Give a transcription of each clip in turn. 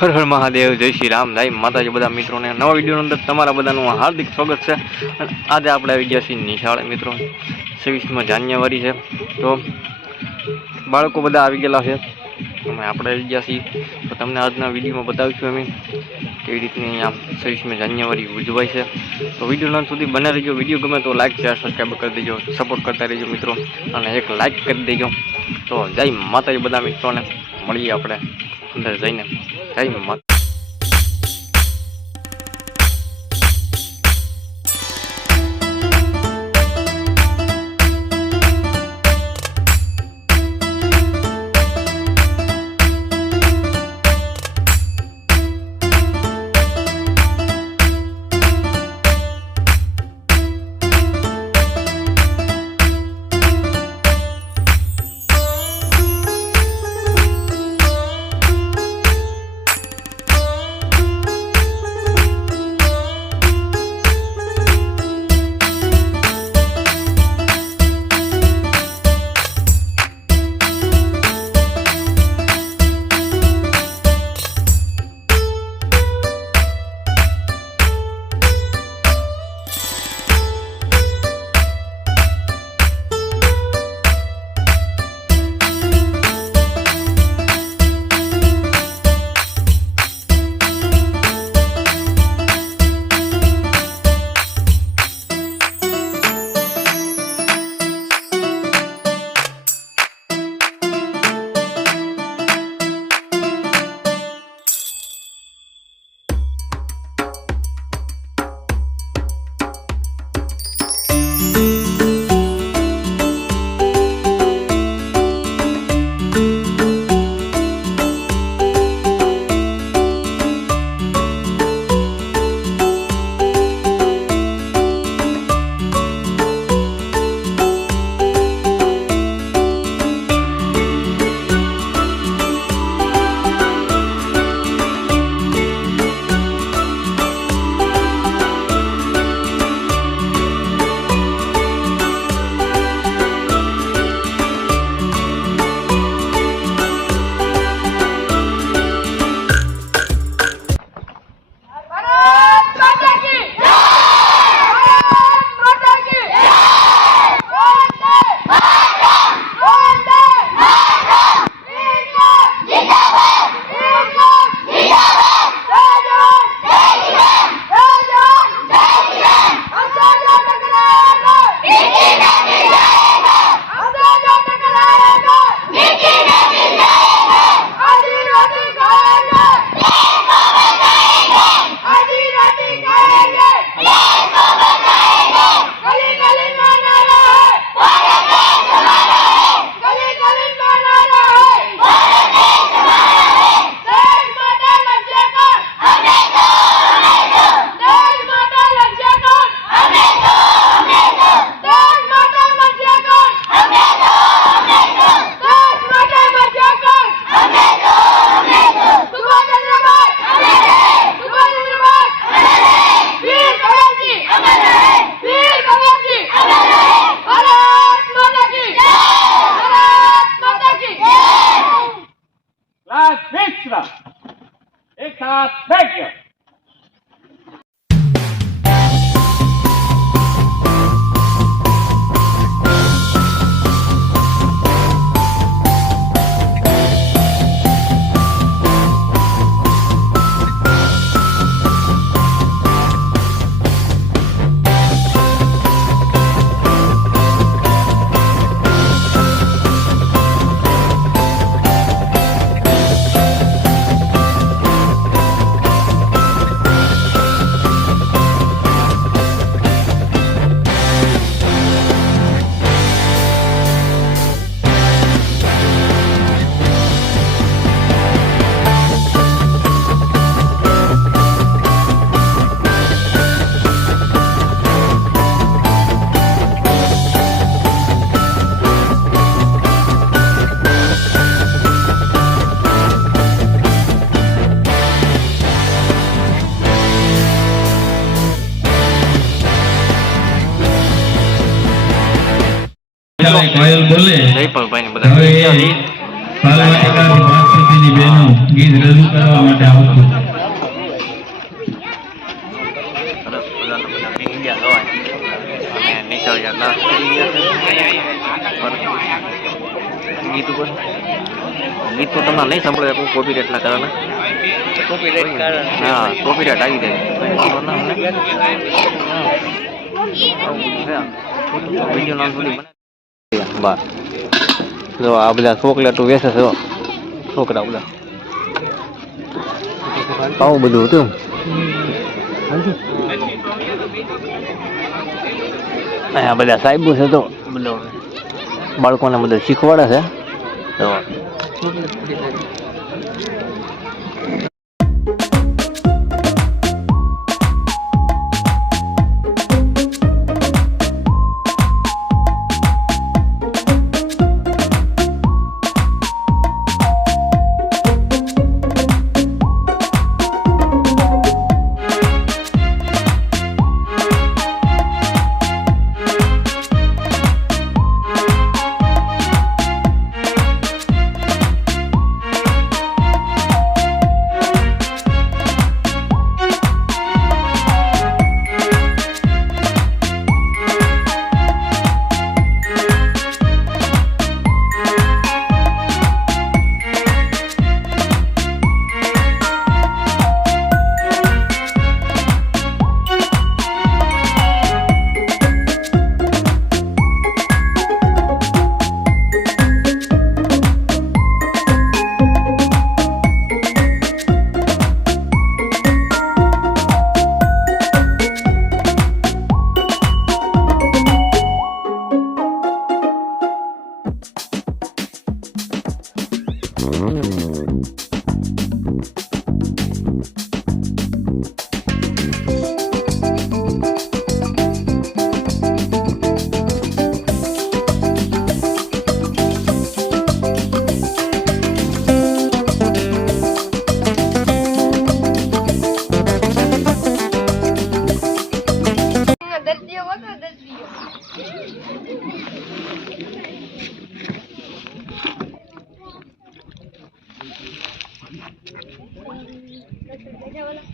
હર હર મહાદેવ, જય શ્રી રામ, જય માતાજી બધા મિત્રોને નવા વિડીયોની અંદર તમારા બધાનું હાર્દિક સ્વાગત છે। અને આજે આપણે આવી ગયા છીએ નિશાળે મિત્રો। 26મી જાન્યુઆરી છે તો બાળકો બધા આવી ગયેલા છે, અમે આપણે આવી ગયા છીએ તો તમને આજના વિડીયોમાં બતાવીશું અમે કેવી રીતની આમ 26મી જાન્યુઆરી ઉજવાય છે। તો વિડીયો અંત સુધી બને રહેજો। વિડીયો ગમે તો લાઈક શેર સબસ્ક્રાઈબ કરી દેજો, સપોર્ટ કરતા રહેજો મિત્રો, અને એક લાઈક કરી દેજો। તો જય માતાજી બધા મિત્રોને, મળીએ આપણે અંદર જઈને। જય માતા। एक साथ बैठ जाओ। કોયલ બોલે જયપાલભાઈ ને બધા પાલવાટિકાથી 5 સુધીની માતાજીની બહેનો ગીત રજૂ કરવા માટે આવતું. સરસ મજાના બધા પી ગયા હોય અને નીકળ્યા ગ્લાસ પી ગયા છે ગીત ઉપર ગીત તો તમને નહીં સાંભળે હું કોપીરાઇટના કારણે હા કોપીરાઇટ આવી જાય કંઈ વાંધો ના મને વિડીયો નામ સુધી બનાવી બાર જો આ બધા ચોકલેટો વેચે છે છોકરા બધા આવું બધું હતું અહીંયા બધા સાહેબો છે તો બધું બાળકોને બધું શીખવાડે છે તો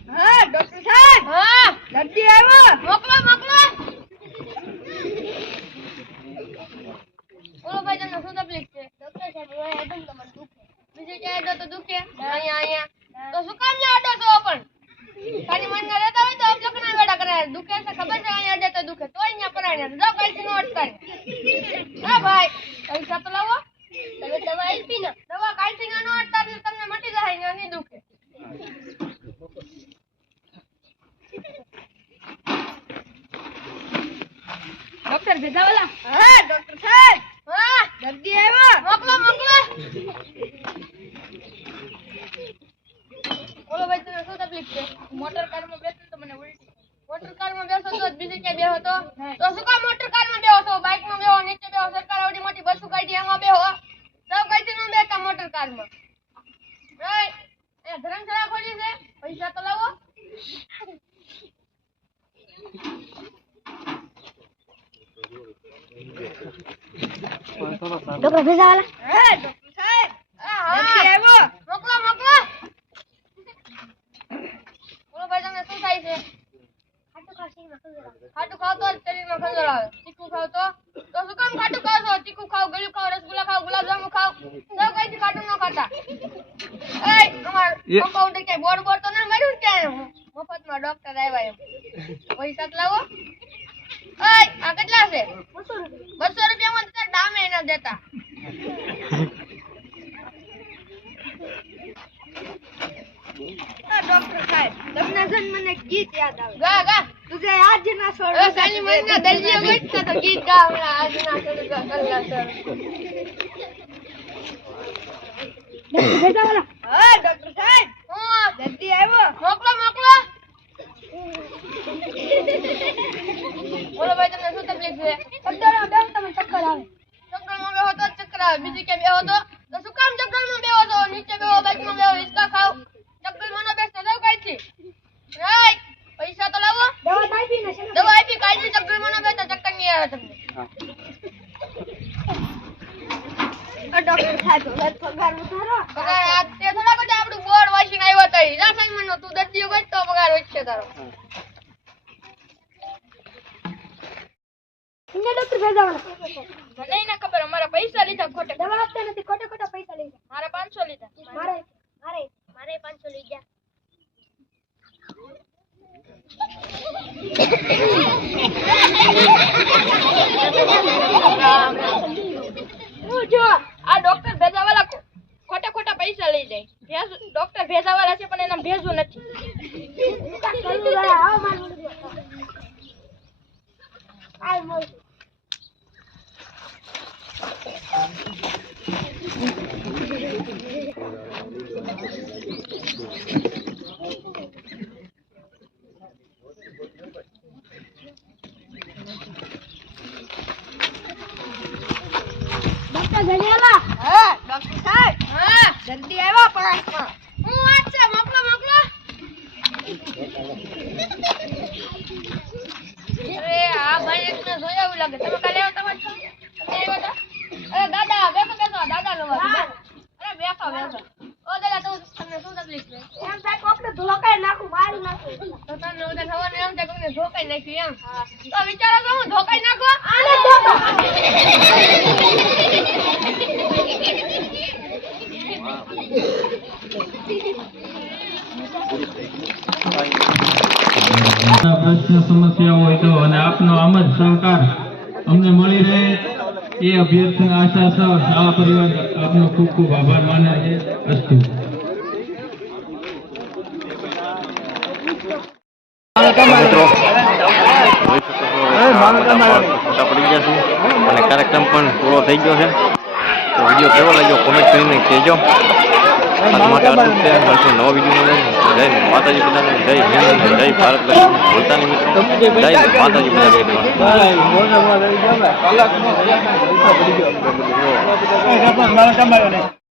હા ડોક્ટર સાહેબ હા દર્દી આવ્યો મોકલો મોકલો બોલો ભાઈ તમને શું તકલીફ છે ડોક્ટર સાહેબ હું એકદમ તમને દુખે બીજે ક્યાંય આડો તો દુખે અહીંયા તો શું કામ ને આડો છો પણ ખાલી મન ના રહેતા હોય તો આપ લોકો ના વેડા કરે દુખે છે ખબર છે અહીંયા આડે તો દુખે તો અહીંયા પરાણે જો કઈ નો અટકાય હા ભાઈ પૈસા તો લાવો તમે દવા આપી ને દવા કાલથી નો અટતા તમને મટી જાય ને નહીં દુખે ડોક્ટર ભેજાવાલા હા ડોક્ટર સાહેબ હા દર્દી આવ્યો મોકલો મોકલો બોલો ભાઈ તમને શું તકલીફ છે મોટર કારમાં બેસો તો મને ઉલટી મોટર કારમાં બેસો તો બીજે ક્યાં બેહો તો શું કામ મોટર કારમાં બેહો છો બાઇકમાં બેહો નીચે બેહો સરકાર આવડી મોટી બસો કાઢી એમાં બેહો સૌ કઈથી નો બેતા મોટર કારમાં રાઈટ એ ધર્મશાળા ખોલી છે પૈસા તો લાવો ડોક્ટર ભેજાવાલા હા ડોક્ટર સાહેબ હા આવ્યો મોકલો મોકલો બોલો ભાઈ તમને શું થાય છે ખાટું ખાવ તો શરીરમાં ખંજર આવે તીખું ખાવ તો શું કામ ખાટું ખાવ છો તીખું ખાવ ગળ્યું ખાવ રસગુલ્લા ખાવ ગુલાબજાંબુ ખાવ સૌ કઈથી ખાટું ન ખાતા એ અમાર કમ્પાઉન્ડર કે બોર્ડ તો ના મળ્યું કે મફતમાં ડોક્ટર આવ્યા એમ પૈસા લાવો આ કેટલા છે 200 રૂપિયામાં તો દામે ના દેતા ડોક્ટર સાહેબ તમને જન મને ગીત યાદ આવે ગા ગા તુજે આજ ના છોડ ખાલી મનના દર્જીઓ બેઠા તો ગીત ગા હમણાં આજ ના છોડ કલ્લા સર બેટાવાલા હા ડોક્ટર સાહેબ હા દર્દી આવ્યો મોકલો મોકલો બોલો ભાઈ તમને શું તકલીફ છે ચક્કરમાં બેસો તમને ચક્કર આવે ચક્કરમાં બેહો તો ચક્કર આવે બીજી કે બેહો તો શું કામ ચક્કરમાં બેહો છો નીચે બેહો બાજુમાં બેહો હિસકા ખાઓ ચક્કરમાં ન બેસતો દવ કાઈથી રાઈટ પૈસા તો લાવો દવા આપી કાઈથી ચક્કરમાં ન બેસતા ચક્કર નહીં આવે તમને ડોક્ટર પગાર આ તે થોડા બધા આપણું બોર્ડ વાંચીને આવ્યો તો જા સાઈમન નો તું દર્દીઓ ગઈ તો પગાર વધશે તારો. મને ના ખબર અમારા પૈસા લીધા ખોટે દવા આપતા નથી ખોટે ખોટા પૈસા લીધા મારે 500 લીધા મારે 500 લીધા હું જો આ ડોક્ટર ભેજાવાલા ખોટા ખોટા પૈસા લઈ જાય ડોક્ટર ભેજાવાલા છે પણ એના ભેજવું નથી હા ડોક્ટર સાહેબ હા જલ્દી આવ્યો પાસમાં હું વાત છે મોકલો અરે આ ભાઈ એકને જોયા એવું લાગે તમે કાલે આવ્યો તમે આવ્યો હતા અરે દાદા બેસો દાદા નો વાત અરે બેસો ઓ દાદા તું તમને શું તકલીફ છે એમ થાય કોકને ધોકાઈ નાખું મારી નાખું તો તમને ઉધર થવાનું એમ થાય કોકને ધોકાઈ નાખ્યું એમ તો વિચારો છો હું ધોકાઈ નાખો આને પ્રશ્ન સમસ્યા હોય તો અને આપનો આમ જ સહકાર અમને મળી રહે એ અભ્યર્થના આશા સહ આ પરિવાર આપનો ખૂબ ખૂબ આભાર માને છે. અસ્તુ. મિત્રો જોઈ શકો છો ફોટા પડી ગયા છે અને કાર્યક્રમ પણ પૂરો થઈ ગયો છે. તો વિડીયો કેવો લાગ્યો કોમેન્ટ કરીને કહેજો. આજ માટે આટલું છે. મળશું નવો વિડીયો. જય માતાજી બધાને, જય હિન્દ, જય ભારત લક્ષ્મી. ભૂલતા નહીં મિત્રો, જય માતાજી બધા.